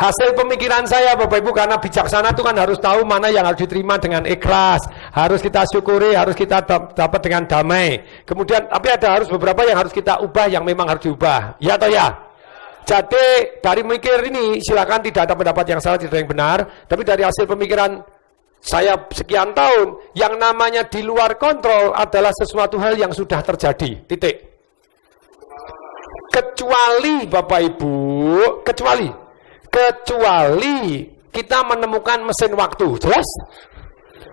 Hasil pemikiran saya Bapak Ibu, karena bijaksana itu kan harus tahu mana yang harus diterima dengan ikhlas, harus kita syukuri, harus kita dapat dengan damai. Kemudian tapi ada harus beberapa yang harus kita ubah, yang memang harus diubah. Ya atau ya? Jadi dari mikir ini silakan, tidak ada pendapat yang salah, tidak ada yang benar, tapi dari hasil pemikiran saya sekian tahun, yang namanya di luar kontrol adalah sesuatu hal yang sudah terjadi. Titik. Kecuali Bapak Ibu, kecuali kita menemukan mesin waktu, jelas?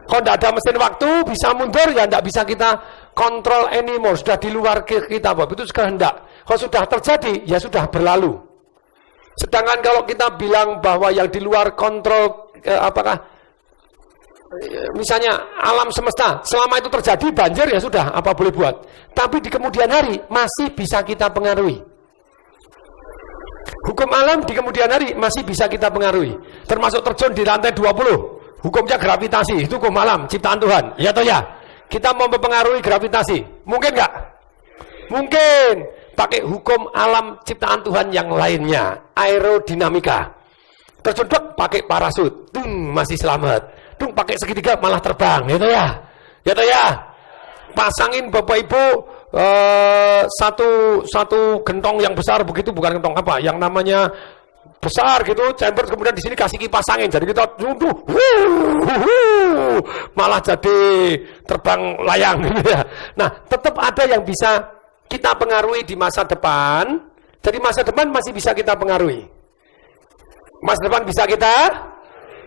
Kalau tidak ada mesin waktu, bisa mundur, ya tidak bisa kita kontrol anymore, sudah di luar kita, Bapak. Itu kehendak. Kalau sudah terjadi, ya sudah berlalu. Sedangkan kalau kita bilang bahwa yang di luar kontrol, apakah misalnya alam semesta, selama itu terjadi banjir, ya sudah, apa boleh buat. Tapi di kemudian hari, masih bisa kita pengaruhi. Hukum alam di kemudian hari masih bisa kita pengaruhi. Termasuk terjun di lantai 20. Hukumnya gravitasi, itu hukum alam, ciptaan Tuhan. Ya atau ya? Kita mau mempengaruhi gravitasi. Mungkin nggak? Mungkin. Pakai hukum alam ciptaan Tuhan yang lainnya. Aerodinamika. Terjun pakai parasut. Masih selamat. Pakai segitiga malah terbang. Ya atau ya? Ya atau ya? Pasangin Bapak Ibu satu gentong yang besar begitu, bukan gentong apa, yang namanya besar gitu, chamber, kemudian di sini kasih kipas angin, jadi kita malah jadi terbang layang gitu ya. Nah, tetap ada yang bisa kita pengaruhi di masa depan. Jadi masa depan masih bisa kita pengaruhi. Masa depan bisa kita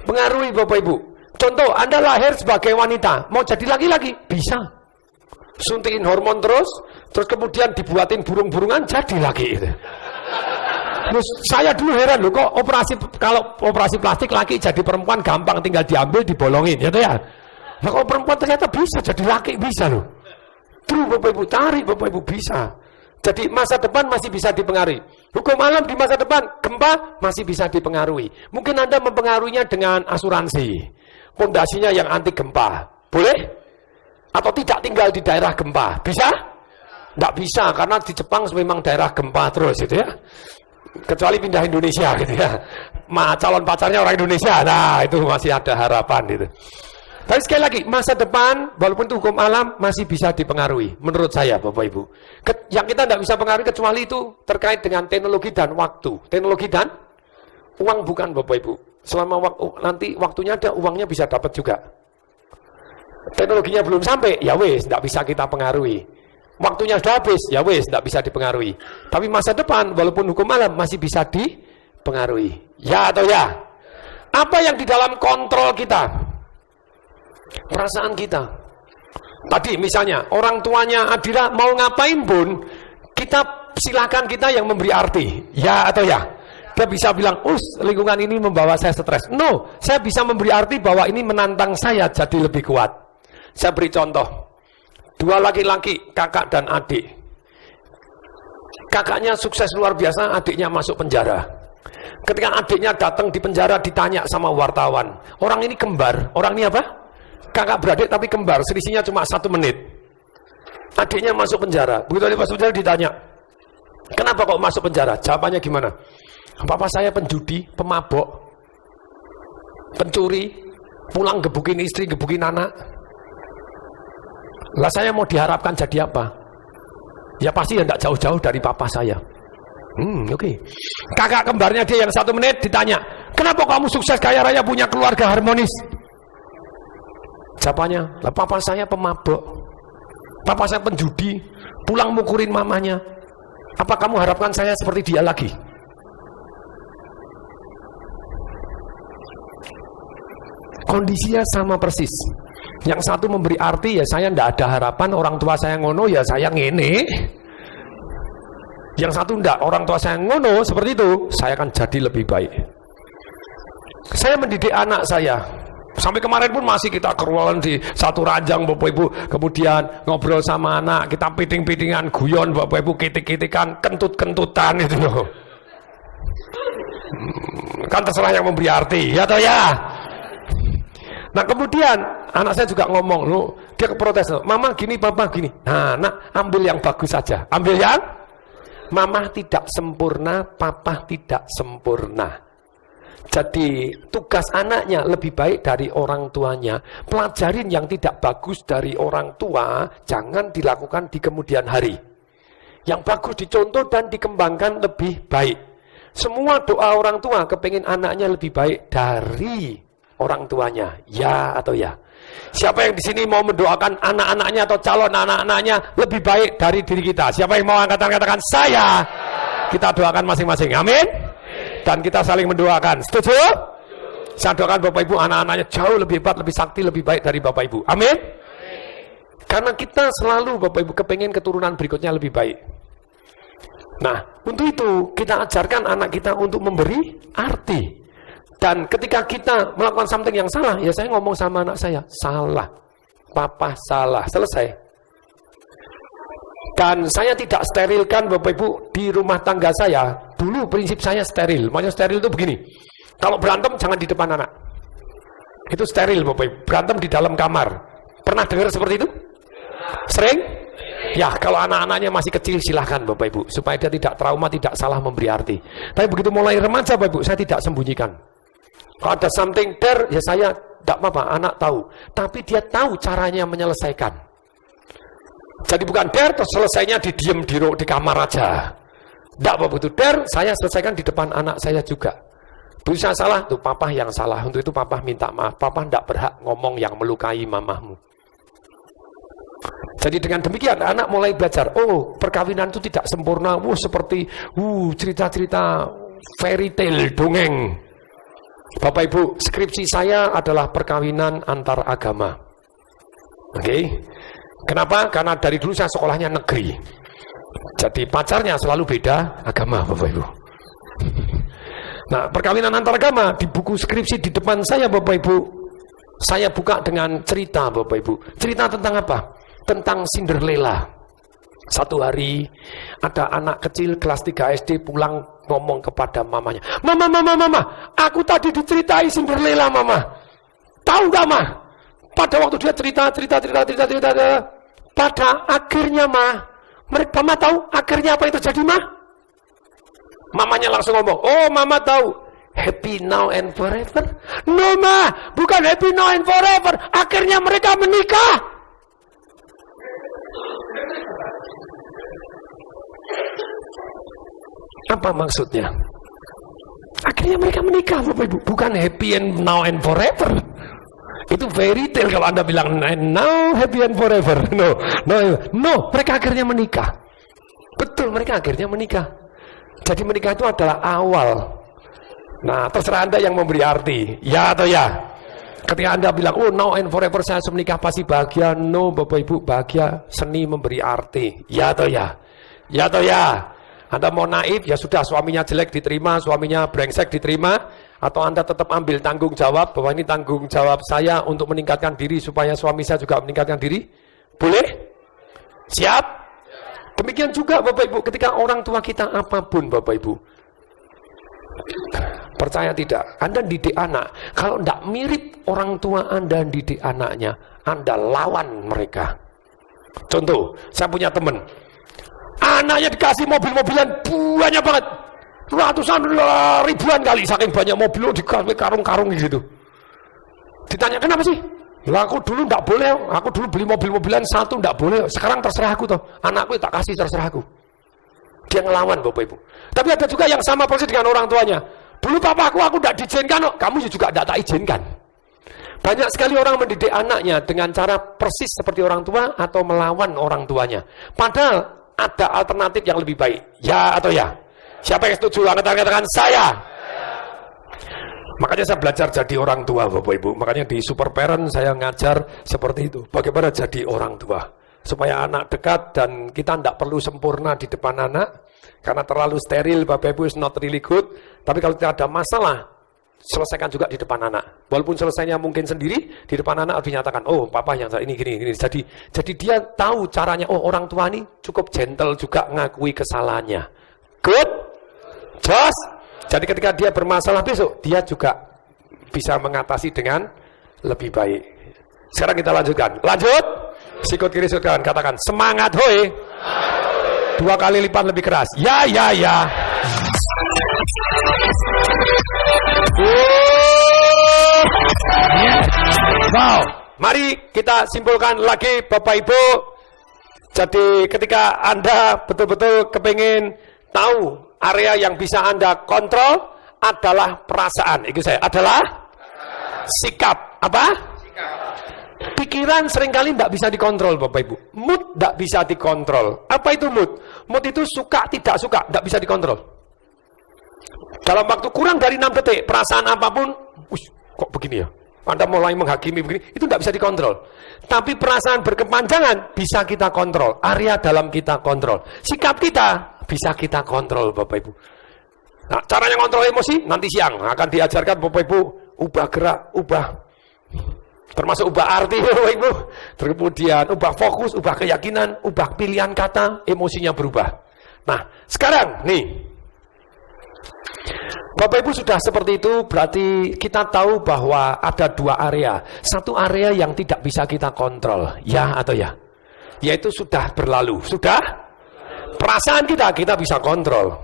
pengaruhi Bapak Ibu. Contoh, Anda lahir sebagai wanita, mau jadi laki-laki, bisa. Suntikin hormon terus kemudian dibuatin burung-burungan, jadi lagi. Terus saya dulu heran loh, kok kalau operasi plastik laki jadi perempuan gampang, tinggal diambil, dibolongin, ya tuh ya. Nah, kalau perempuan ternyata bisa jadi laki, bisa loh. Terus Bapak Ibu tarik, Bapak Ibu bisa. Jadi masa depan masih bisa dipengaruhi. Hukum alam di masa depan, gempa masih bisa dipengaruhi. Mungkin Anda mempengaruhinya dengan asuransi, pondasinya yang anti gempa, boleh? Atau tidak tinggal di daerah gempa, bisa? Tidak bisa, karena di Jepang memang daerah gempa terus gitu ya. Kecuali pindah Indonesia gitu ya. Calon pacarnya orang Indonesia, nah itu masih ada harapan gitu. Tapi sekali lagi, masa depan walaupun itu hukum alam masih bisa dipengaruhi, menurut saya Bapak Ibu. Yang kita tidak bisa pengaruhi kecuali itu terkait dengan teknologi dan waktu. Teknologi dan uang bukan Bapak Ibu. Selama nanti waktunya ada, uangnya bisa dapat juga. Teknologinya belum sampai, ya wes, tidak bisa kita pengaruhi. Waktunya sudah habis, ya wes, tidak bisa dipengaruhi. Tapi masa depan, walaupun hukum alam, masih bisa dipengaruhi. Ya atau ya? Apa yang di dalam kontrol kita? Perasaan kita. Tadi misalnya, orang tuanya Adira mau ngapain pun, silakan kita yang memberi arti. Ya atau ya? Dia bisa bilang, lingkungan ini membawa saya stres. No, saya bisa memberi arti bahwa ini menantang saya jadi lebih kuat. Saya beri contoh, 2 laki-laki, kakak dan adik. Kakaknya sukses luar biasa, adiknya masuk penjara. Ketika adiknya datang di penjara, ditanya sama wartawan, orang ini kembar, orang ini apa? Kakak beradik tapi kembar, selisihnya cuma 1 menit. Adiknya masuk penjara, begitu dia masuk penjara ditanya, kenapa kok masuk penjara? Jawabannya gimana? Papa saya penjudi, pemabok, pencuri, pulang gebukin istri, gebukin anak. Lah saya mau diharapkan jadi apa? Ya pasti ya tidak jauh-jauh dari papa saya. Oke. Kakak kembarnya dia yang 1 menit ditanya, kenapa kamu sukses kaya raya punya keluarga harmonis? Jawabannya, lah papa saya pemabok, papa saya penjudi, pulang mukurin mamanya. Apa kamu harapkan saya seperti dia lagi? Kondisinya sama persis. Yang satu memberi arti, ya saya tidak ada harapan, orang tua saya ngono, ya saya ngene. Yang satu tidak, orang tua saya ngono, seperti itu, saya akan jadi lebih baik. Saya mendidik anak saya, sampai kemarin pun masih kita kerualan di satu ranjang Bapak Ibu, kemudian ngobrol sama anak, kita piting-pitingan, guyon Bapak Ibu, kitik-kitikan, kentut-kentutan itu loh. Kan terserah yang memberi arti, ya toh ya. Nah kemudian anak saya juga ngomong, dia protes, mama gini, papa gini. Nah, ambil yang bagus saja, ambil yang mama tidak sempurna, papa tidak sempurna. Jadi tugas anaknya lebih baik dari orang tuanya. Pelajarin yang tidak bagus dari orang tua, jangan dilakukan di kemudian hari. Yang bagus dicontoh dan dikembangkan lebih baik. Semua doa orang tua kepengen anaknya lebih baik dari orang tuanya. Ya atau ya? Siapa yang di sini mau mendoakan anak-anaknya atau calon anak-anaknya lebih baik dari diri kita? Siapa yang mau katakan saya? Kita doakan masing-masing. Amin. Dan kita saling mendoakan. Setuju? Saya doakan Bapak Ibu anak-anaknya jauh lebih hebat, lebih sakti, lebih baik dari Bapak Ibu. Amin. Karena kita selalu Bapak Ibu kepengen keturunan berikutnya lebih baik. Nah, untuk itu kita ajarkan anak kita untuk memberi arti. Dan ketika kita melakukan something yang salah, ya saya ngomong sama anak saya, salah. Papa salah. Selesai. Dan saya tidak sterilkan Bapak Ibu di rumah tangga saya. Dulu prinsip saya steril. Maksudnya steril itu begini. Kalau berantem jangan di depan anak. Itu steril Bapak Ibu. Berantem di dalam kamar. Pernah dengar seperti itu? Sering? Ya, kalau anak-anaknya masih kecil silahkan Bapak Ibu. Supaya dia tidak trauma, tidak salah memberi arti. Tapi begitu mulai remaja Bapak Ibu, saya tidak sembunyikan. Kalau ada something there, ya saya tidak apa-apa, anak tahu. Tapi dia tahu caranya menyelesaikan. Jadi bukan der, terus selesainya didiem di kamar aja. Tidak Bapak itu der, saya selesaikan di depan anak saya juga. Begitu saya salah, tuh papa yang salah. Untuk itu papa minta maaf. Papa tidak berhak ngomong yang melukai mamahmu. Jadi dengan demikian anak mulai belajar. Oh, perkawinan itu tidak sempurna. Seperti cerita-cerita fairy tale, dongeng. Bapak Ibu, skripsi saya adalah perkawinan antar agama. Oke. Kenapa? Karena dari dulu saya sekolahnya negeri. Jadi pacarnya selalu beda agama, Bapak Ibu. Nah, perkawinan antar agama di buku skripsi di depan saya, Bapak Ibu. Saya buka dengan cerita, Bapak Ibu. Cerita tentang apa? Tentang Cinderella. Satu hari ada anak kecil kelas 3 SD pulang ngomong kepada mamanya. Mama, aku tadi diceritai Cinderella, Mama. Tahu gak, Ma? Pada waktu dia cerita, pada akhirnya, Mama tahu akhirnya apa yang terjadi, Ma? Mamanya langsung ngomong, oh Mama tahu, happy now and forever. No, Ma, bukan happy now and forever, akhirnya mereka menikah. Apa maksudnya? Akhirnya mereka menikah, Bapak Ibu, bukan happy and now and forever. Itu fairy tale kalau Anda bilang now happy and forever. No, mereka akhirnya menikah. Betul, mereka akhirnya menikah. Jadi menikah itu adalah awal. Nah, terserah Anda yang memberi arti. Ya atau ya? Ketika Anda bilang, oh now and forever saya menikah pasti bahagia. No, Bapak Ibu, bahagia seni memberi arti. Ya atau ya? Ya atau ya? Anda mau naif, ya sudah suaminya jelek diterima, suaminya brengsek diterima. Atau Anda tetap ambil tanggung jawab, bahwa ini tanggung jawab saya untuk meningkatkan diri supaya suami saya juga meningkatkan diri? Boleh? Siap? Demikian juga Bapak Ibu, ketika orang tua kita apapun Bapak Ibu. Percaya tidak? Anda didik anak, kalau tidak mirip orang tua Anda didik anaknya, Anda lawan mereka. Contoh, saya punya teman, anaknya dikasih mobil-mobilan banyak banget. Ratusan ribuan kali, saking banyak mobil dikasih karung-karung gitu. Ditanya, kenapa sih? Lah aku dulu enggak boleh, aku dulu beli mobil-mobilan satu enggak boleh, sekarang terserah aku toh. Anakku tak kasih terserah aku. Dia ngelawan Bapak Ibu. Tapi ada juga yang sama persis dengan orang tuanya. Dulu papaku aku enggak diizinkan, kamu juga enggak tak izinkan. Banyak sekali orang mendidik anaknya dengan cara persis seperti orang tua atau melawan orang tuanya. Padahal ada alternatif yang lebih baik. Ya atau ya? Siapa yang setuju? Katakan saya. Makanya saya belajar jadi orang tua Bapak Ibu. Makanya di Super Parent saya ngajar seperti itu. Bagaimana jadi orang tua. Supaya anak dekat dan kita tidak perlu sempurna di depan anak. Karena terlalu steril Bapak Ibu is not really good. Tapi kalau tidak ada masalah, selesaikan juga di depan anak. Walaupun selesainya mungkin sendiri, di depan anak harus dinyatakan, oh papa yang ini gini. Jadi dia tahu caranya, oh orang tua ini cukup gentle juga ngakui kesalahannya. Good? Jos, jadi ketika dia bermasalah besok, dia juga bisa mengatasi dengan lebih baik. Sekarang kita lanjutkan. Lanjut. Sikut kiri, sikut kanan. Katakan, semangat hoi. 2 kali lipat lebih keras. Ya. mari kita simpulkan lagi Bapak Ibu. Jadi ketika Anda betul-betul kepingin tahu area yang bisa Anda kontrol adalah perasaan. Ikut saya, adalah sikap. Apa? Sikap. Pikiran seringkali tidak bisa dikontrol Bapak Ibu. Mood tidak bisa dikontrol. Apa itu mood? Mood itu suka, tidak suka, tidak bisa dikontrol. Dalam waktu kurang dari 6 detik, perasaan apapun, kok begini ya? Anda mulai menghakimi begini, itu tidak bisa dikontrol. Tapi perasaan berkepanjangan bisa kita kontrol. Area dalam kita kontrol. Sikap kita bisa kita kontrol Bapak Ibu. Nah, caranya kontrol emosi nanti siang akan diajarkan Bapak Ibu. Ubah gerak, ubah. Termasuk ubah arti Bapak Ibu. Kemudian ubah fokus, ubah keyakinan, ubah pilihan kata, emosinya berubah. Nah, sekarang nih. Bapak Ibu sudah seperti itu, berarti kita tahu bahwa ada 2 area. Satu area yang tidak bisa kita kontrol, ya atau ya? Yaitu sudah berlalu. Sudah? Perasaan kita bisa kontrol.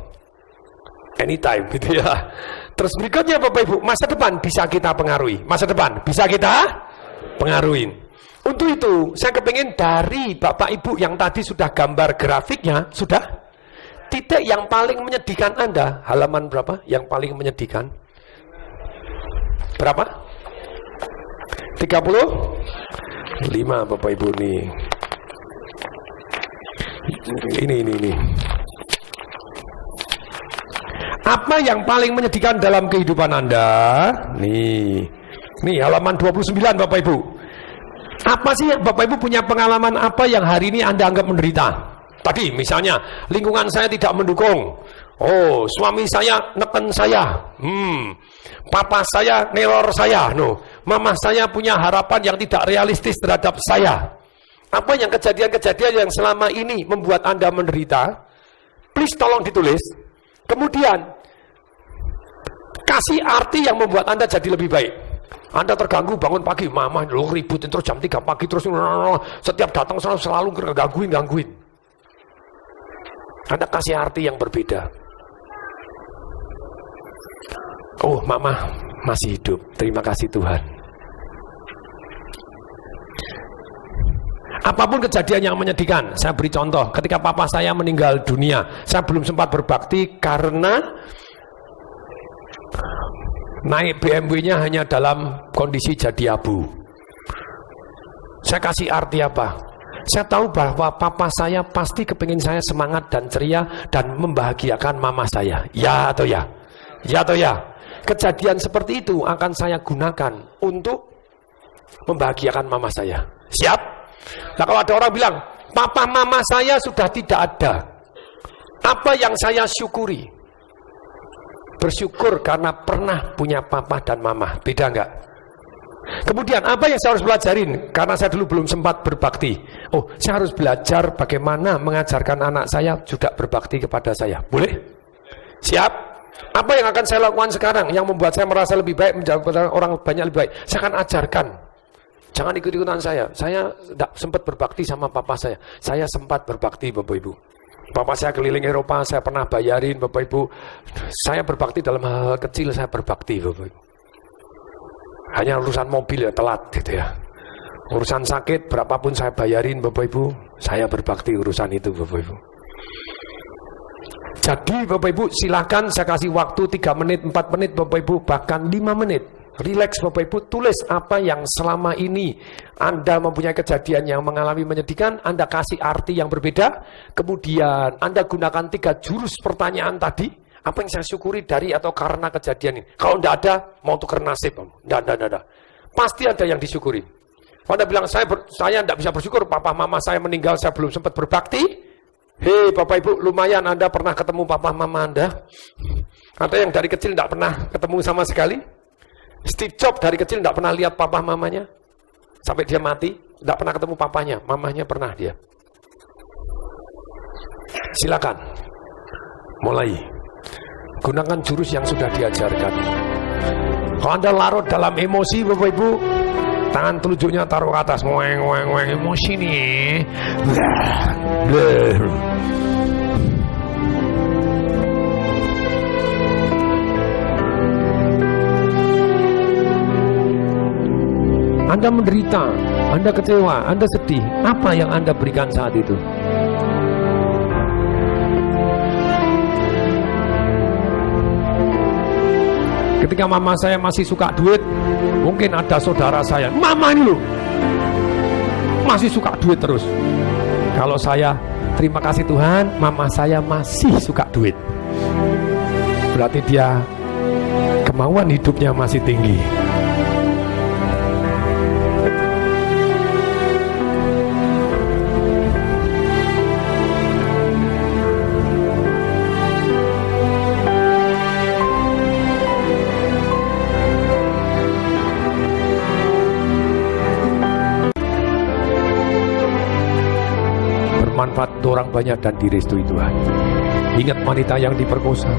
Anytime gitu ya. Terus berikutnya Bapak Ibu, masa depan bisa kita pengaruhi. Masa depan bisa kita pengaruhi. Untuk itu, saya kepingin dari Bapak Ibu yang tadi sudah gambar grafiknya, sudah? Titik yang paling menyedihkan Anda, halaman berapa yang paling menyedihkan? Berapa? 35 Bapak Ibu nih. Ini. Apa yang paling menyedihkan dalam kehidupan Anda? Nih halaman 29 Bapak Ibu. Apa sih Bapak Ibu punya pengalaman apa yang hari ini Anda anggap menderita? Tadi misalnya lingkungan saya tidak mendukung. Oh, suami saya neken saya. Papa saya neror saya. Mama saya punya harapan yang tidak realistis terhadap saya. Apa yang kejadian-kejadian yang selama ini membuat Anda menderita? Please tolong ditulis. Kemudian kasih arti yang membuat Anda jadi lebih baik. Anda terganggu bangun pagi, mama lo ributin terus jam 3 pagi terus setiap datang selalu gangguin. Anda kasih arti yang berbeda. Oh, mama masih hidup. Terima kasih Tuhan. Apapun kejadian yang menyedihkan, saya beri contoh. Ketika papa saya meninggal dunia, saya belum sempat berbakti karena naik BMW-nya hanya dalam kondisi jadi abu. Saya kasih arti apa? Saya tahu bahwa papa saya pasti kepingin saya semangat dan ceria dan membahagiakan mama saya. Ya atau ya? Ya atau ya? Kejadian seperti itu akan saya gunakan untuk membahagiakan mama saya. Siap? Nah, kalau ada orang bilang, papa mama saya sudah tidak ada. Apa yang saya syukuri? Bersyukur karena pernah punya papa dan mama. Beda enggak? Kemudian apa yang saya harus pelajarin? Karena saya dulu belum sempat berbakti. Oh, saya harus belajar bagaimana mengajarkan anak saya juga berbakti kepada saya. Boleh? Siap? Apa yang akan saya lakukan sekarang yang membuat saya merasa lebih baik, menjadi orang banyak lebih baik? Saya akan ajarkan. Jangan ikut-ikutan saya. Saya tidak sempat berbakti sama papa saya. Saya sempat berbakti Bapak Ibu. Papa saya keliling Eropa, saya pernah bayarin Bapak Ibu. Saya berbakti dalam hal kecil, saya berbakti Bapak Ibu. Hanya urusan mobil ya telat gitu ya. Urusan sakit berapapun saya bayarin Bapak Ibu, saya berbakti urusan itu Bapak Ibu. Jadi Bapak Ibu silakan saya kasih waktu 3 menit, 4 menit Bapak Ibu, bahkan 5 menit. Relax Bapak Ibu, tulis apa yang selama ini Anda mempunyai kejadian yang mengalami menyedihkan, Anda kasih arti yang berbeda, kemudian Anda gunakan 3 jurus pertanyaan tadi. Apa yang saya syukuri dari atau karena kejadian ini? Kalau tidak ada, mau tukar nasib. Tidak. Pasti ada yang disyukuri. Kalau Anda bilang, saya tidak bisa bersyukur, papa mama saya meninggal, saya belum sempat berbakti. Hei Bapak Ibu, lumayan Anda pernah ketemu papa mama Anda. Ada yang dari kecil tidak pernah ketemu sama sekali. Steve Jobs dari kecil tidak pernah lihat papa mamanya. Sampai dia mati, tidak pernah ketemu papanya. Mamanya pernah dia. Silakan. Mulai. Gunakan jurus yang sudah diajarkan. Kalau Anda larut dalam emosi Bapak Ibu, tangan telunjuknya taruh ke atas. Weng, emosi nih. Anda menderita, Anda kecewa, Anda sedih. Apa yang Anda berikan saat itu? Ketika mama saya masih suka duit, mungkin ada saudara saya, mama ini loh, masih suka duit terus. Kalau saya, terima kasih Tuhan, mama saya masih suka duit. Berarti dia kemauan hidupnya masih tinggi. Bermanfaat untuk orang banyak dan direstui Tuhan. Ingat wanita yang diperkosa.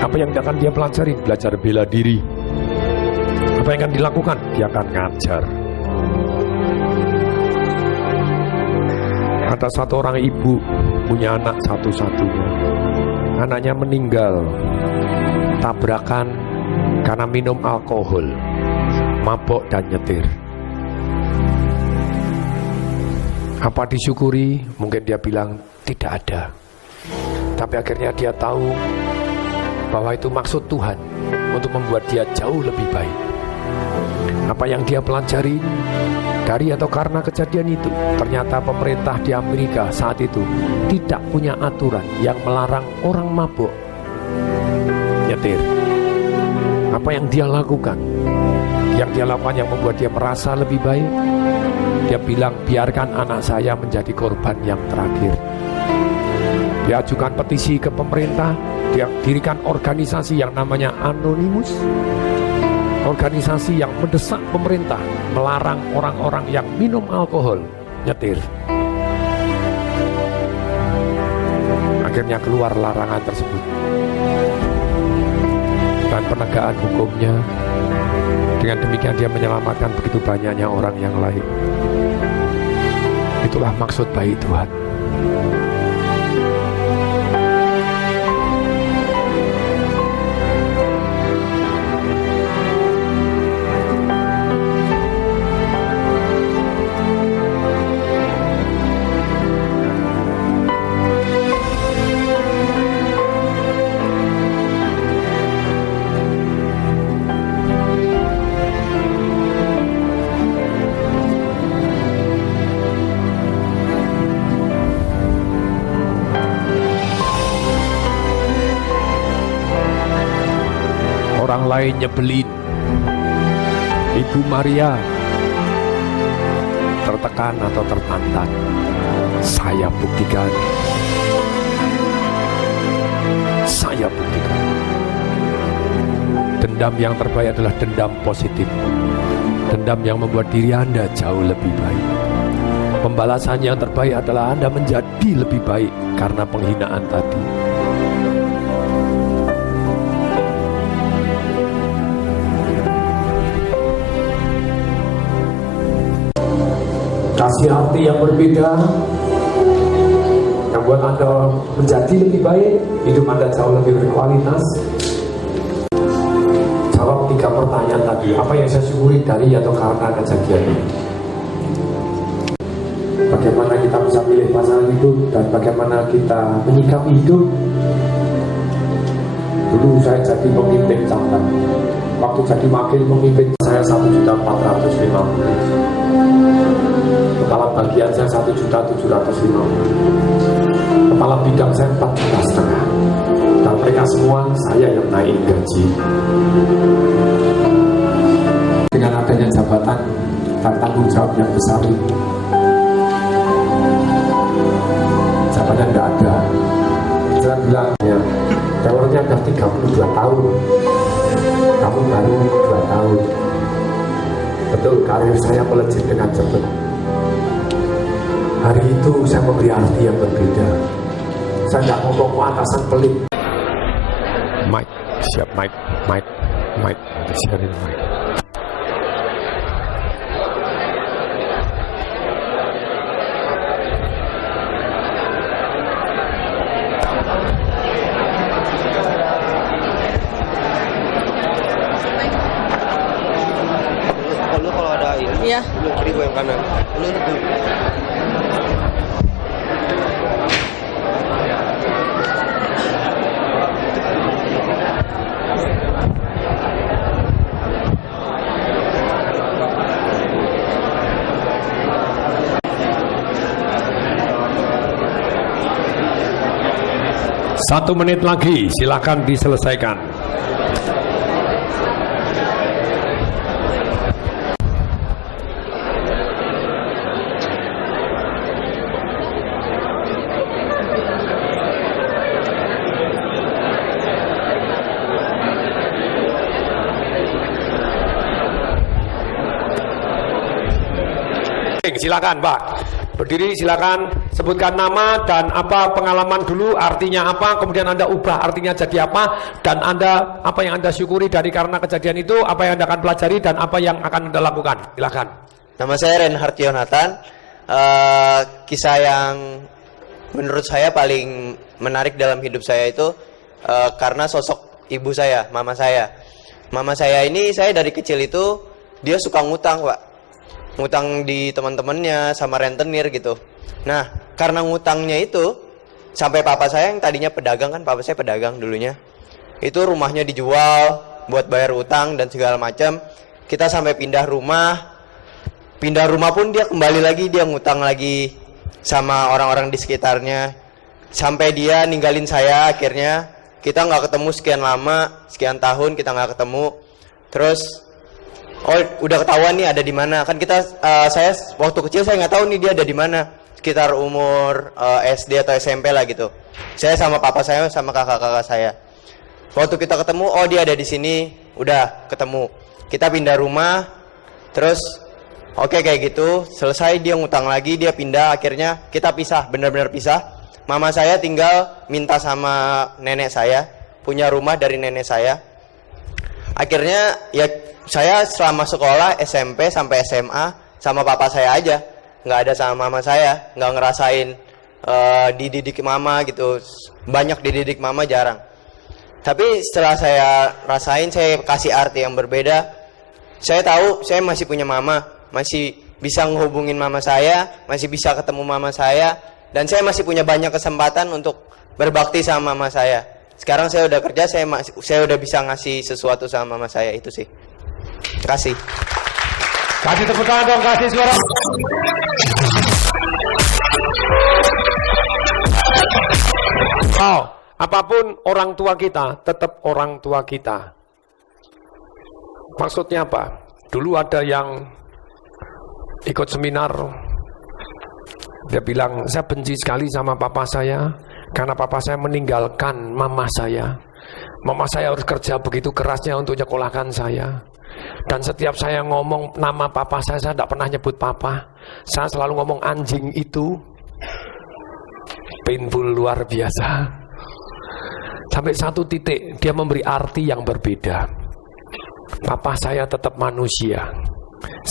Apa yang akan dia pelajari? Belajar bela diri. Apa yang akan dilakukan? Dia akan ngajar. Ada satu orang ibu punya anak satu-satunya. Anaknya meninggal tabrakan karena minum alkohol, mabok dan nyetir. Apa disyukuri? Mungkin dia bilang tidak ada. Tapi akhirnya dia tahu bahwa itu maksud Tuhan untuk membuat dia jauh lebih baik. Apa yang dia pelajari dari atau karena kejadian itu, ternyata pemerintah di Amerika saat itu tidak punya aturan yang melarang orang mabuk nyetir. Apa yang dia lakukan? Yang dia lakukan yang membuat dia merasa lebih baik. Dia bilang, biarkan anak saya menjadi korban yang terakhir. Dia ajukan petisi ke pemerintah. Dia dirikan organisasi yang namanya Anonymous. Organisasi yang mendesak pemerintah melarang orang-orang yang minum alkohol nyetir. Akhirnya keluar larangan tersebut. Dan penegakan hukumnya, dengan demikian dia menyelamatkan begitu banyaknya orang yang lain. Itulah maksud baik Tuhan. Orang lain nyebelin, Ibu Maria tertekan atau tertantang. Saya buktikan. Saya buktikan. Dendam yang terbaik adalah dendam positif. Dendam yang membuat diri Anda jauh lebih baik. Pembalasan yang terbaik adalah Anda menjadi lebih baik karena penghinaan tadi. Kasih arti yang berbeda yang buat Anda menjadi lebih baik, hidup Anda jauh lebih berkualitas. Jawab 3 pertanyaan tadi. Apa yang saya syukuri dari atau karena kejadian ini? Bagaimana kita bisa pilih pasangan hidup dan bagaimana kita menyikapi hidup. Dulu saya jadi pemimpin cabang. Waktu jadi wakil pemimpin saya 1.450.000. Kepala bagian saya 1.750.000. Kepala bidang saya 4,5 juta. Dan mereka semua saya yang naik gaji. Dengan adanya jabatan dan tanggung jawab yang besar ini, jabatan tidak ada. Saya bilang ya, teorinya sudah 32 tahun. Kamu baru 2 tahun. Betul, karir saya melejit dengan cepat. Hari itu saya memberi arti yang berbeda. Saya tidak ngomong atasan pelit. Mike, siap Mike, siapin Mike. kiri gue yang kanan. Lu tuh. Satu menit lagi, silakan diselesaikan. Silakan, Pak. Berdiri, silakan sebutkan nama dan apa pengalaman dulu, artinya apa, kemudian Anda ubah artinya jadi apa, dan Anda apa yang Anda syukuri dari karena kejadian itu, apa yang Anda akan pelajari dan apa yang akan Anda lakukan. Silakan. Nama saya Reinhard Yonatan. Kisah yang menurut saya paling menarik dalam hidup saya itu karena sosok ibu saya, mama saya. Mama saya ini, saya dari kecil itu dia suka ngutang, Pak. Ngutang di teman-temannya sama rentenir gitu. Nah, karena ngutangnya itu sampai papa saya yang tadinya pedagang, kan papa saya pedagang dulunya, itu rumahnya dijual buat bayar utang dan segala macam. Kita sampai pindah rumah pun dia kembali lagi, dia ngutang lagi sama orang-orang di sekitarnya, sampai dia ninggalin saya. Akhirnya kita nggak ketemu sekian lama, sekian tahun kita nggak ketemu. Terus udah ketahuan nih ada di mana. Kan saya waktu kecil saya nggak tahu nih dia ada di mana. Sekitar umur SD atau SMP lah gitu. Saya sama papa saya sama kakak-kakak saya. Waktu kita ketemu, oh dia ada di sini. Udah ketemu. Kita pindah rumah. Terus oke, kayak gitu. Selesai dia ngutang lagi, dia pindah. Akhirnya kita pisah, benar-benar pisah. Mama saya tinggal minta sama nenek saya, punya rumah dari nenek saya. Akhirnya ya saya selama sekolah SMP sampai SMA sama papa saya aja, nggak ada sama mama saya, nggak ngerasain dididik mama gitu. Banyak dididik mama jarang. Tapi setelah saya rasain, saya kasih arti yang berbeda. Saya tahu saya masih punya mama, masih bisa ngehubungin mama saya, masih bisa ketemu mama saya, dan saya masih punya banyak kesempatan untuk berbakti sama mama saya. Sekarang saya udah kerja, saya udah bisa ngasih sesuatu sama mama saya, itu sih. Terima kasih. Kasih tepuk tangan dong, kasih suara. Oh, apapun orang tua kita, tetap orang tua kita. Maksudnya apa? Dulu ada yang ikut seminar, dia bilang, saya benci sekali sama papa saya, karena papa saya meninggalkan mama saya. Mama saya harus kerja begitu kerasnya untuk nyekolahkan saya. Dan setiap saya ngomong nama papa saya tidak pernah nyebut papa. Saya selalu ngomong anjing itu. Painful luar biasa. Sampai satu titik dia memberi arti yang berbeda. Papa saya tetap manusia.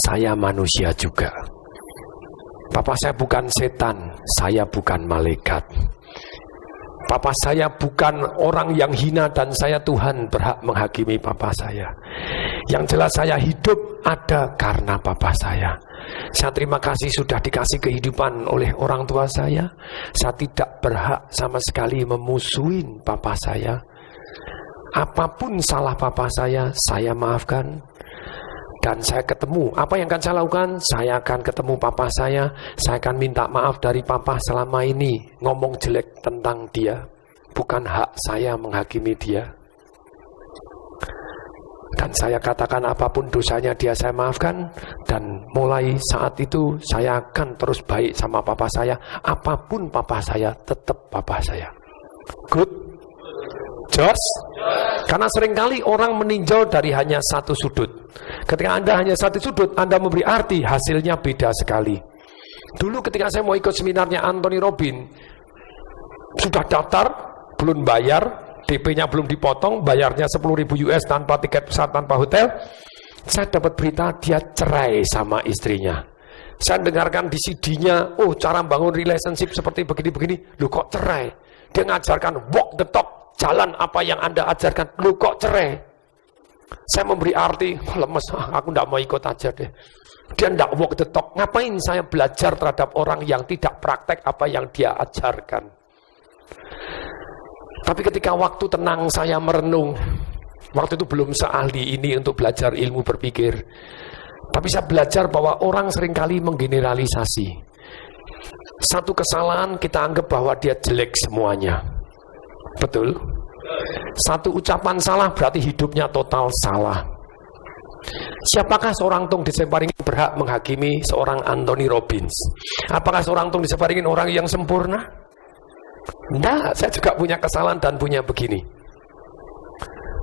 Saya manusia juga. Papa saya bukan setan, saya bukan malaikat. Papa saya bukan orang yang hina dan saya Tuhan berhak menghakimi papa saya. Yang jelas saya hidup ada karena papa saya. Saya terima kasih sudah dikasih kehidupan oleh orang tua saya. Saya tidak berhak sama sekali memusuhin papa saya. Apapun salah papa saya maafkan. Dan saya ketemu, apa yang akan saya lakukan? Saya akan ketemu papa saya akan minta maaf dari papa selama ini ngomong jelek tentang dia. Bukan hak saya menghakimi dia. Dan saya katakan apapun dosanya dia saya maafkan. Dan mulai saat itu saya akan terus baik sama papa saya. Apapun papa saya, tetap papa saya. Good? Josh? Karena seringkali orang meninjau dari hanya satu sudut. Ketika Anda hanya satu sudut, Anda memberi arti, hasilnya beda sekali. Dulu ketika saya mau ikut seminarnya Anthony Robbins, sudah daftar, belum bayar, DP-nya belum dipotong, bayarnya 10.000 US tanpa tiket pesawat, tanpa hotel. Saya dapat berita dia cerai sama istrinya. Saya dengarkan di CD-nya, oh cara bangun relationship seperti begini-begini, lu kok cerai? Dia ngajarkan walk the talk, jalan apa yang Anda ajarkan, lu kok cerai? Saya memberi arti, lemes, aku tidak mau ikut aja deh. Dia tidak walk the talk. Ngapain saya belajar terhadap orang yang tidak praktek apa yang dia ajarkan? Tapi ketika waktu tenang saya merenung, waktu itu belum seahli ini untuk belajar ilmu berpikir. Tapi saya belajar bahwa orang seringkali menggeneralisasi. Satu kesalahan kita anggap bahwa dia jelek semuanya. Betul? Satu ucapan salah berarti hidupnya total salah. Siapakah seorang Tung Deseparingin berhak menghakimi seorang Anthony Robbins? Apakah seorang Tung Deseparingin orang yang sempurna? Nah, saya juga punya kesalahan dan punya begini.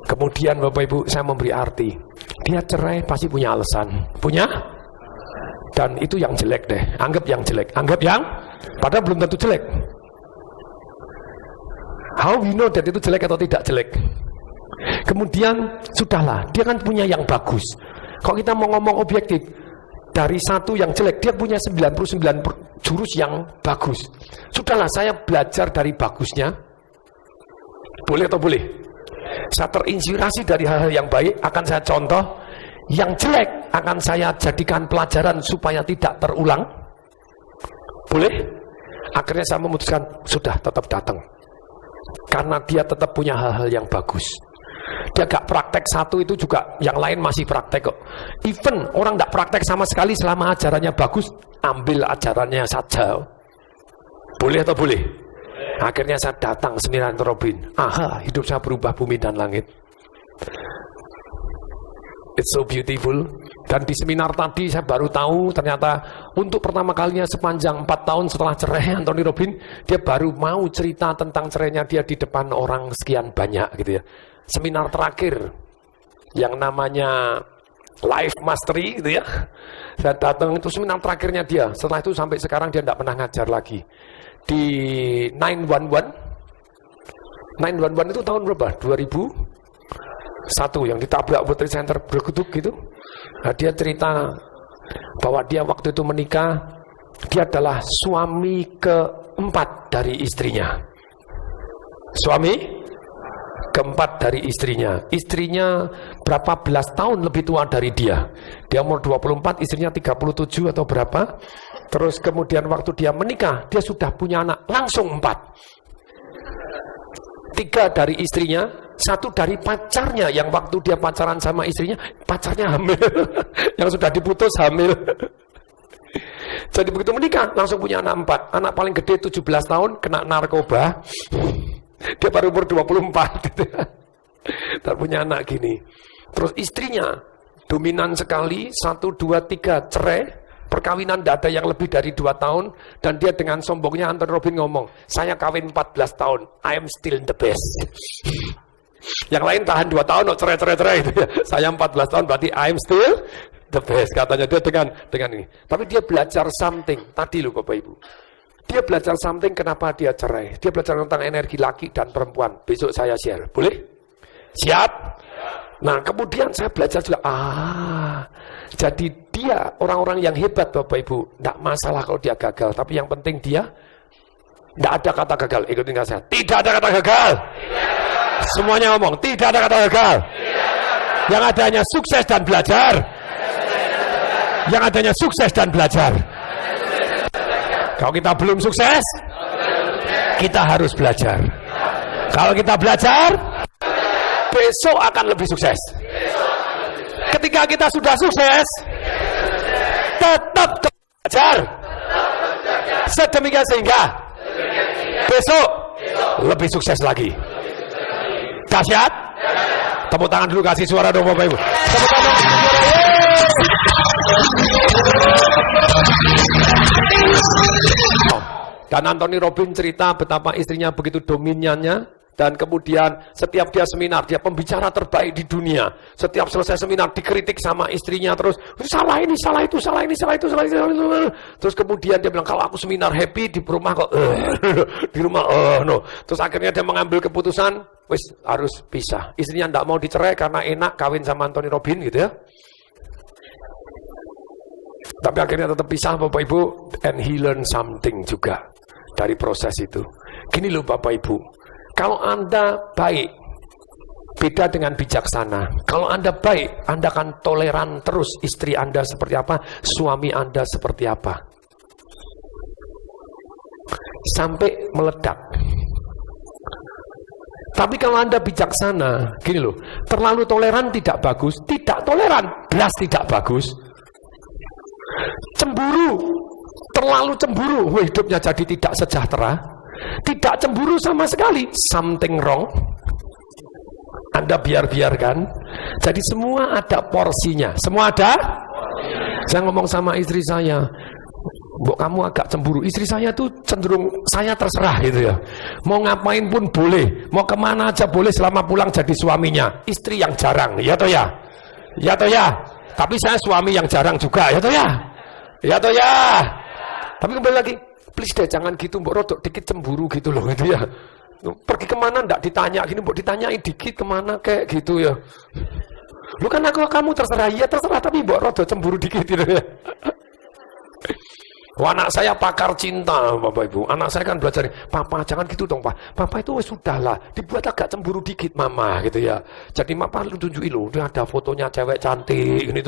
Kemudian Bapak Ibu, saya memberi arti. Dia cerai pasti punya alasan. Punya? Dan itu yang jelek deh. Anggap yang jelek. Anggap yang, padahal belum tentu jelek. How we know that itu jelek atau tidak jelek? Kemudian, sudahlah, dia kan punya yang bagus. Kalau kita mau ngomong objektif, dari satu yang jelek, dia punya 99 jurus yang bagus. Sudahlah, saya belajar dari bagusnya. Boleh atau boleh? Saya terinspirasi dari hal-hal yang baik, akan saya contoh. Yang jelek akan saya jadikan pelajaran supaya tidak terulang. Boleh? Akhirnya saya memutuskan, sudah tetap datang. Karena dia tetap punya hal-hal yang bagus. Dia gak praktek satu itu juga, yang lain masih praktek kok. Even orang gak praktek sama sekali selama ajarannya bagus, ambil ajarannya saja. Boleh atau boleh? Akhirnya saya datang seminar Robin. Aha, hidup saya berubah bumi dan langit. It's so beautiful. Dan di seminar tadi saya baru tahu ternyata untuk pertama kalinya sepanjang 4 tahun setelah cerai Anthony Robbins, dia baru mau cerita tentang cerainya dia di depan orang sekian banyak gitu ya. Seminar terakhir yang namanya Life Mastery gitu ya. Saya datang itu seminar terakhirnya dia. Setelah itu sampai sekarang dia tidak pernah ngajar lagi. Di 911 itu tahun berapa? 2001 yang ditabrak World Trade Center bergeduk gitu. Nah, dia cerita bahwa dia waktu itu menikah, dia adalah suami keempat dari istrinya. Suami keempat dari istrinya. Istrinya berapa belas tahun lebih tua dari dia. Dia umur 24, istrinya 37 atau berapa. Terus kemudian waktu dia menikah, dia sudah punya anak, langsung 4. 3 dari istrinya, 1 dari pacarnya, yang waktu dia pacaran sama istrinya, pacarnya hamil. Yang sudah diputus hamil. Jadi begitu menikah, langsung punya anak 4. Anak paling gede 17 tahun, kena narkoba. Dia baru umur 24 gitu. Dan punya anak gini. Terus istrinya dominan sekali, 1, 2, 3 cerai. Perkawinan tidak ada yang lebih dari 2 tahun. Dan dia dengan sombongnya Anthony Robbins ngomong, saya kawin 14 tahun, I am still the best. Yang lain tahan 2 tahun, cerai gitu ya. Saya 14 tahun berarti I am still the best. Katanya dia dengan ini. Tapi dia belajar something. Tadi loh Bapak Ibu. Dia belajar something kenapa dia cerai. Dia belajar tentang energi laki dan perempuan. Besok saya share. Boleh? Siap? Nah kemudian saya belajar juga. Jadi dia orang-orang yang hebat Bapak Ibu. Tidak masalah kalau dia gagal. Tapi yang penting dia tidak ada kata gagal. Ikutin saya. Tidak ada kata gagal. Semuanya ngomong. Tidak ada kata gagal. Yang adanya sukses dan belajar. Yang adanya sukses dan belajar. Kalau kita belum sukses, kita harus belajar. Kalau kita belajar, besok akan lebih sukses. Ketika kita sudah sukses, tetap belajar. Sedemikian sehingga besok lebih sukses lagi. Dahsyat? Tepuk tangan dulu, kasih suara dong Bapak Ibu. Tepuk tangan. Dan Anthony Robbins cerita betapa istrinya begitu dominannya. Dan kemudian setiap dia seminar, dia pembicara terbaik di dunia. Setiap selesai seminar dikritik sama istrinya terus, salah ini, salah itu, salah ini, salah itu, salah itu, salah itu. Terus kemudian dia bilang, kalau aku seminar happy, di rumah kok, di rumah, no. Terus akhirnya dia mengambil keputusan, wis harus pisah. Istrinya tidak mau dicerai karena enak kawin sama Anthony Robbins gitu ya. Tapi akhirnya tetap pisah Bapak Ibu, and he learn something juga dari proses itu. Gini loh Bapak Ibu, kalau Anda baik, Beda dengan bijaksana. Kalau Anda baik, Anda akan toleran terus istri Anda seperti apa, suami Anda seperti apa. Sampai meledak. Tapi kalau Anda bijaksana, gini loh, terlalu toleran tidak bagus, tidak toleran, belas tidak bagus. Cemburu, terlalu cemburu, hidupnya jadi tidak sejahtera. Tidak cemburu sama sekali, something wrong. Anda biarkan. Jadi semua ada porsinya. Semua ada? Saya ngomong sama istri saya, "Mbok, kamu agak cemburu." Istri saya tuh cenderung saya terserah gitu ya. Mau ngapain pun boleh, mau kemana aja boleh selama pulang jadi suaminya. Istri yang jarang, ya toh ya? Ya toh ya? Tapi saya suami yang jarang juga, ya toh ya? Ya toh ya? Tapi kembali lagi, please deh jangan gitu, mbok rodok dikit cemburu gitu loh gitu ya. Pergi kemana ndak ditanya gini, mbok ditanyain dikit kemana kayak gitu ya. Lu kan kamu terserah, ya terserah, tapi mbok rodok cemburu dikit gitu ya. Wah, anak saya pakar cinta, Bapak Ibu. Anak saya kan belajar, "Papa jangan gitu dong, Pak. Papa itu sudahlah, dibuat agak cemburu dikit, Mama," gitu ya. Jadi Papa lu tunjukin lu, dia ada fotonya cewek cantik, ini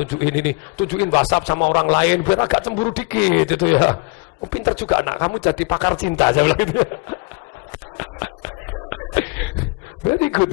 tunjukin WhatsApp sama orang lain, biar agak cemburu dikit itu ya. Oh, pinter juga anak kamu jadi pakar cinta, saya bilang gitu ya. Very good.